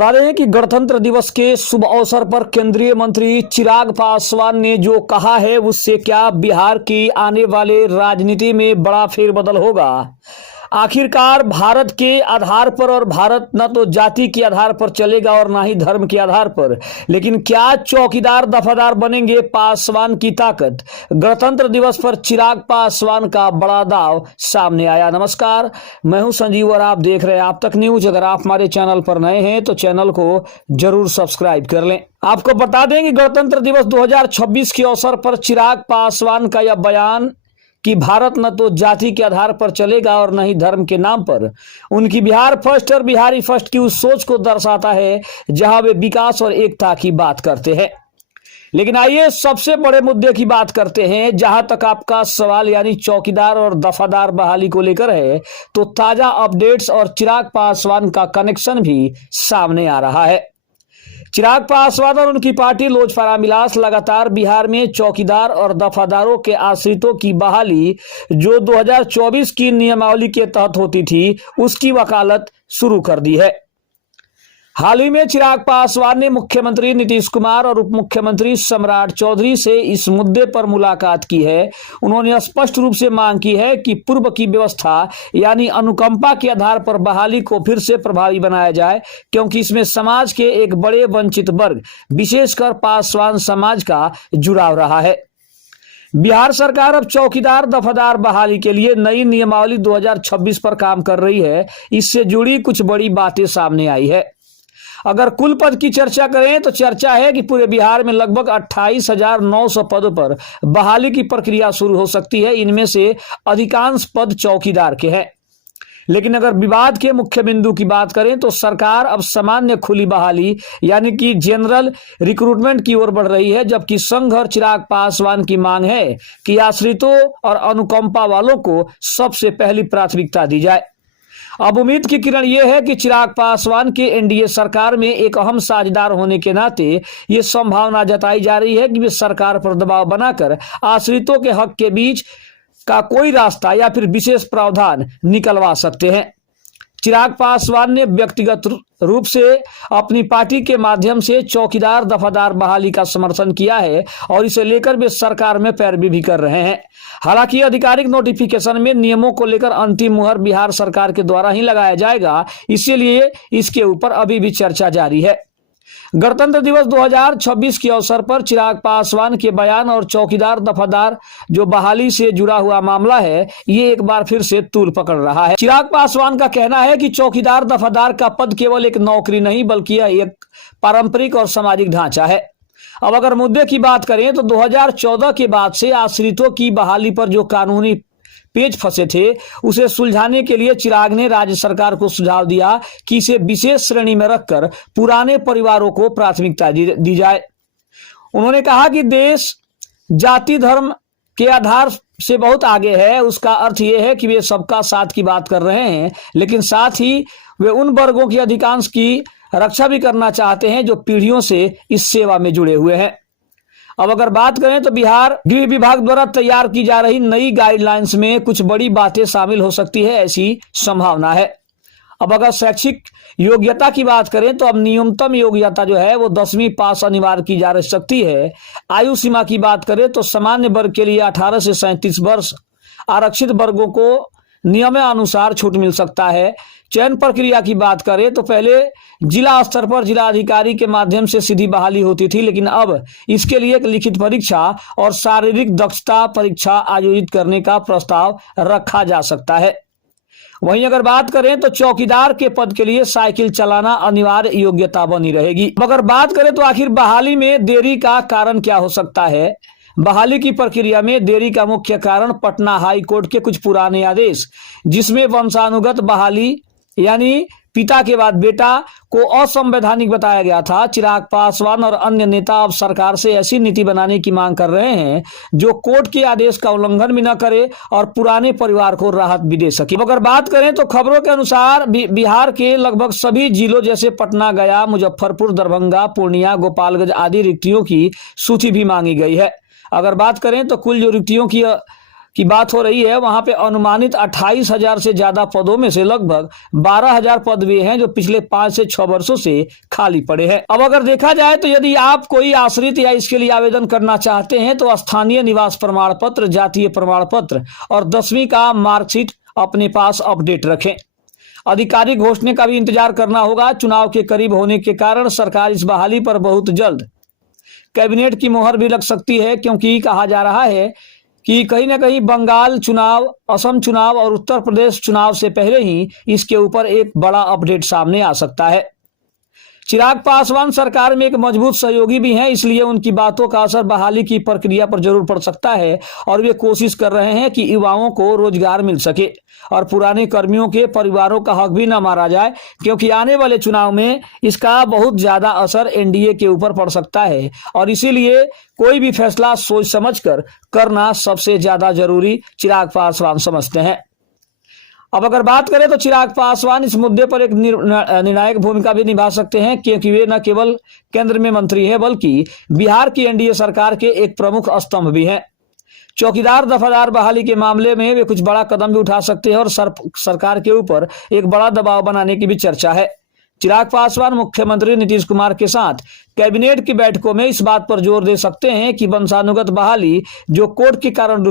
बता रहे हैं कि गणतंत्र दिवस के शुभ अवसर पर केंद्रीय मंत्री चिराग पासवान ने जो कहा है उससे क्या बिहार की आने वाले राजनीति में बड़ा फेरबदल होगा। आखिरकार भारत के आधार पर, और भारत न तो जाति के आधार पर चलेगा और ना ही धर्म के आधार पर, लेकिन क्या चौकीदार दफादार बनेंगे पासवान की ताकत। गणतंत्र दिवस पर चिराग पासवान का बड़ा दाव सामने आया। नमस्कार, मैं हूं संजीव और आप देख रहे हैं आप तक न्यूज। अगर आप हमारे चैनल पर नए हैं तो चैनल को जरूर सब्सक्राइब कर लें। आपको बता दें कि गणतंत्र दिवस 2026 के अवसर पर चिराग पासवान का यह बयान कि भारत न तो जाति के आधार पर चलेगा और न ही धर्म के नाम पर, उनकी बिहार फर्स्ट और बिहारी फर्स्ट की उस सोच को दर्शाता है जहां वे विकास और एकता की बात करते हैं। लेकिन आइए सबसे बड़े मुद्दे की बात करते हैं। जहां तक आपका सवाल यानी चौकीदार और दफादार बहाली को लेकर है, तो ताजा अपडेट्स और चिराग पासवान का कनेक्शन भी सामने आ रहा है। चिराग पासवान और उनकी पार्टी लोजपा मिलास लगातार बिहार में चौकीदार और दफादारों के आश्रितों की बहाली जो 2024 की नियमावली के तहत होती थी, उसकी वकालत शुरू कर दी है। हाल ही में चिराग पासवान ने मुख्यमंत्री नीतीश कुमार और उप मुख्यमंत्री सम्राट चौधरी से इस मुद्दे पर मुलाकात की है। उन्होंने स्पष्ट रूप से मांग की है कि पूर्व की व्यवस्था यानी अनुकंपा के आधार पर बहाली को फिर से प्रभावी बनाया जाए, क्योंकि इसमें समाज के एक बड़े वंचित वर्ग, विशेषकर पासवान समाज का जुड़ाव रहा है। बिहार सरकार अब चौकीदार दफादार बहाली के लिए नई नियमावली 2026 पर काम कर रही है। इससे जुड़ी कुछ बड़ी बातें सामने आई है। अगर कुल पद की चर्चा करें तो चर्चा है कि पूरे बिहार में लगभग 28,900 पदों पर बहाली की प्रक्रिया शुरू हो सकती है। इनमें से अधिकांश पद चौकीदार के हैं। लेकिन अगर विवाद के मुख्य बिंदु की बात करें तो सरकार अब सामान्य खुली बहाली यानी कि जनरल रिक्रूटमेंट की ओर बढ़ रही है, जबकि संघ और चिराग पासवान की मांग है कि आश्रितों और अनुकंपा वालों को सबसे पहली प्राथमिकता दी जाए। अब उम्मीद की किरण यह है कि चिराग पासवान के एनडीए सरकार में एक अहम साझेदार होने के नाते ये संभावना जताई जा रही है कि वे सरकार पर दबाव बनाकर आश्रितों के हक के बीच का कोई रास्ता या फिर विशेष प्रावधान निकलवा सकते हैं। चिराग पासवान ने व्यक्तिगत रूप से अपनी पार्टी के माध्यम से चौकीदार दफादार बहाली का समर्थन किया है और इसे लेकर वे सरकार में पैरवी भी कर रहे हैं। हालांकि आधिकारिक नोटिफिकेशन में नियमों को लेकर अंतिम मुहर बिहार सरकार के द्वारा ही लगाया जाएगा, इसीलिए इसके ऊपर अभी भी चर्चा जारी है। गणतंत्र दिवस 2026 के अवसर पर चिराग पासवान के बयान और चौकीदार दफादार जो बहाली से जुड़ा हुआ मामला है, ये एक बार फिर से तूल पकड़ रहा है। चिराग पासवान का कहना है कि चौकीदार दफादार का पद केवल एक नौकरी नहीं बल्कि यह एक पारंपरिक और सामाजिक ढांचा है। अब अगर मुद्दे की बात करें तो 2014 के बाद से आश्रितों की बहाली पर जो कानूनी पेच फंसे थे, उसे सुलझाने के लिए चिराग ने राज्य सरकार को सुझाव दिया कि इसे विशेष श्रेणी में रखकर पुराने परिवारों को प्राथमिकता दी जाए। उन्होंने कहा कि देश जाति धर्म के आधार से बहुत आगे है। उसका अर्थ यह है कि वे सबका साथ की बात कर रहे हैं, लेकिन साथ ही वे उन वर्गों की अधिकांश की रक्षा भी करना चाहते हैं जो पीढ़ियों से इस सेवा में जुड़े हुए हैं। अब अगर बात करें तो बिहार गृह विभाग द्वारा तैयार की जा रही नई गाइडलाइंस में कुछ बड़ी बातें शामिल हो सकती है, ऐसी संभावना है। अब अगर शैक्षिक योग्यता की बात करें तो अब न्यूनतम योग्यता जो है वो 10वीं पास अनिवार्य की जा सकती है। आयु सीमा की बात करें तो सामान्य वर्ग के लिए 18 से 37 वर्ष, आरक्षित वर्गों को नियमानुसार छूट मिल सकता है। चयन प्रक्रिया की बात करें तो पहले जिला स्तर पर जिला अधिकारी के माध्यम से सीधी बहाली होती थी, लेकिन अब इसके लिए एक लिखित परीक्षा और शारीरिक दक्षता परीक्षा आयोजित करने का प्रस्ताव रखा जा सकता है। वहीं अगर बात करें तो चौकीदार के पद के लिए साइकिल चलाना अनिवार्य योग्यता बनी रहेगी। अगर बात करें तो आखिर बहाली में देरी का कारण क्या हो सकता है। बहाली की प्रक्रिया में देरी का मुख्य कारण पटना हाई कोर्ट के कुछ पुराने आदेश, जिसमें वंशानुगत बहाली यानी पिता के बाद बेटा को असंवैधानिक बताया गया था। चिराग पासवान और अन्य नेता अब सरकार से ऐसी नीति बनाने की मांग कर रहे हैं जो कोर्ट के आदेश का उल्लंघन भी न करे और पुराने परिवार को राहत भी दे सके। अगर बात करें तो खबरों के अनुसार बिहार के लगभग सभी जिलों जैसे पटना, गया, मुजफ्फरपुर, दरभंगा, पूर्णिया, गोपालगंज आदि रिक्तियों की सूची भी मांगी गई है। अगर बात करें तो कुल जो रिक्तियों की की बात हो रही है, वहां पे अनुमानित 28,000 से ज्यादा पदों में से लगभग 12,000 पद वे हैं जो पिछले 5 से 6 वर्षों से खाली पड़े हैं। अब अगर देखा जाए तो यदि आप कोई आश्रित या इसके लिए आवेदन करना चाहते हैं तो स्थानीय निवास प्रमाण पत्र, जातीय प्रमाण पत्र और 10वीं का मार्कशीट अपने पास अपडेट रखें। आधिकारिक घोषणा का भी इंतजार करना होगा। चुनाव के करीब होने के कारण सरकार इस बहाली पर बहुत जल्द कैबिनेट की मोहर भी लग सकती है, क्योंकि कहा जा रहा है कि कहीं ना कहीं बंगाल चुनाव, असम चुनाव और उत्तर प्रदेश चुनाव से पहले ही इसके ऊपर एक बड़ा अपडेट सामने आ सकता है। चिराग पासवान सरकार में एक मजबूत सहयोगी भी हैं, इसलिए उनकी बातों का असर बहाली की प्रक्रिया पर जरूर पड़ सकता है और वे कोशिश कर रहे हैं कि युवाओं को रोजगार मिल सके और पुराने कर्मियों के परिवारों का हक भी न मारा जाए, क्योंकि आने वाले चुनाव में इसका बहुत ज्यादा असर एनडीए के ऊपर पड़ सकता है और इसीलिए कोई भी फैसला सोच समझकर करना सबसे ज्यादा जरूरी चिराग पासवान समझते हैं। अब अगर बात करें तो चिराग पासवान इस मुद्दे पर एक निर्णायक भूमिका भी निभा सकते हैं, क्योंकि वे न केवल केंद्र में मंत्री हैं बल्कि बिहार की एनडीए सरकार के एक प्रमुख स्तंभ भी हैं। चौकीदार दफादार बहाली के मामले में वे कुछ बड़ा कदम भी उठा सकते हैं और सरकार के ऊपर एक बड़ा दबाव बनाने की भी चर्चा है। चिराग पासवान मुख्यमंत्री नीतीश कुमार के साथ कैबिनेट की बैठकों में इस बात पर जोर दे सकते हैं कि वंशानुगत बहाली जो कोर्ट के कारण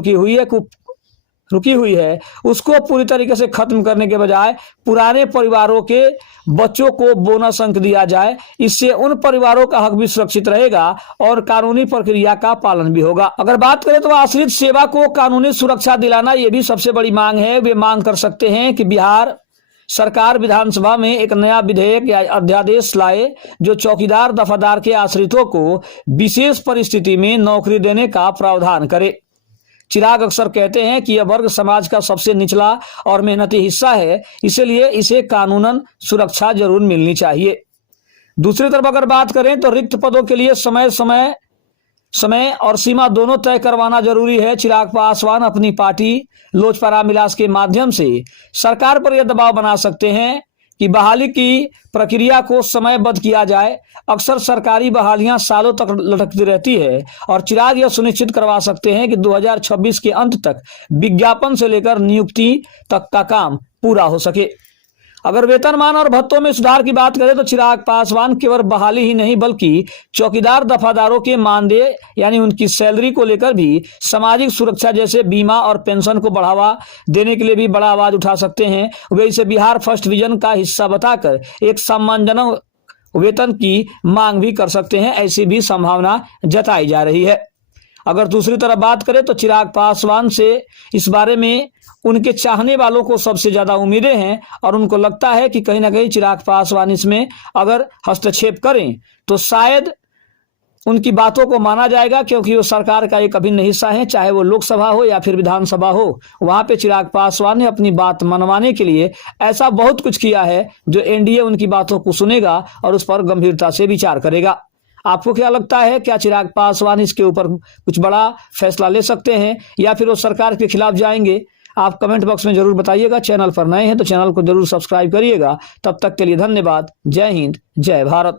रुकी हुई है उसको पूरी तरीके से खत्म करने के बजाय पुराने परिवारों के बच्चों को बोनस अंक दिया जाए। इससे उन परिवारों का हक भी सुरक्षित रहेगा और कानूनी प्रक्रिया का पालन भी होगा। अगर बात करें तो आश्रित सेवा को कानूनी सुरक्षा दिलाना ये भी सबसे बड़ी मांग है। वे मांग कर सकते हैं कि बिहार सरकार विधानसभा में एक नया विधेयक या अध्यादेश लाए जो चौकीदार दफादार के आश्रितों को विशेष परिस्थिति में नौकरी देने का प्रावधान करे। चिराग अक्सर कहते हैं कि यह वर्ग समाज का सबसे निचला और मेहनती हिस्सा है, इसलिए इसे कानूनन सुरक्षा जरूर मिलनी चाहिए। दूसरी तरफ अगर बात करें तो रिक्त पदों के लिए समय और सीमा दोनों तय करवाना जरूरी है। चिराग पासवान अपनी पार्टी लोजपा रामविलास के माध्यम से सरकार पर यह दबाव बना सकते हैं कि बहाली की प्रक्रिया को समयबद्ध किया जाए। अक्सर सरकारी बहालियां सालों तक लटकती रहती है और चिराग यह सुनिश्चित करवा सकते हैं कि 2026 के अंत तक विज्ञापन से लेकर नियुक्ति तक का काम पूरा हो सके। अगर वेतनमान और भत्तों में सुधार की बात करें तो चिराग पासवान केवल बहाली ही नहीं बल्कि चौकीदार दफादारों के मानदेय यानी उनकी सैलरी को लेकर भी सामाजिक सुरक्षा जैसे बीमा और पेंशन को बढ़ावा देने के लिए भी बड़ा आवाज उठा सकते हैं। वे इसे बिहार फर्स्ट विजन का हिस्सा बताकर एक सम्मानजनक वेतन की मांग भी कर सकते हैं, ऐसी भी संभावना जताई जा रही है। अगर दूसरी तरफ बात करें तो चिराग पासवान से इस बारे में उनके चाहने वालों को सबसे ज्यादा उम्मीदें हैं और उनको लगता है कि कहीं ना कहीं चिराग पासवान इसमें अगर हस्तक्षेप करें तो शायद उनकी बातों को माना जाएगा, क्योंकि वो सरकार का एक अभिन्न हिस्सा है, चाहे वो लोकसभा हो या फिर विधानसभा हो। वहां पे चिराग पासवान ने अपनी बात मनवाने के लिए ऐसा बहुत कुछ किया है जो एनडीए उनकी बातों को सुनेगा और उस पर गंभीरता से विचार करेगा। आपको क्या लगता है, क्या चिराग पासवान इसके ऊपर कुछ बड़ा फैसला ले सकते हैं या फिर वो सरकार के खिलाफ जाएंगे? आप कमेंट बॉक्स में जरूर बताइएगा। चैनल पर नए हैं तो चैनल को जरूर सब्सक्राइब करिएगा। तब तक के लिए धन्यवाद। जय हिंद, जय भारत।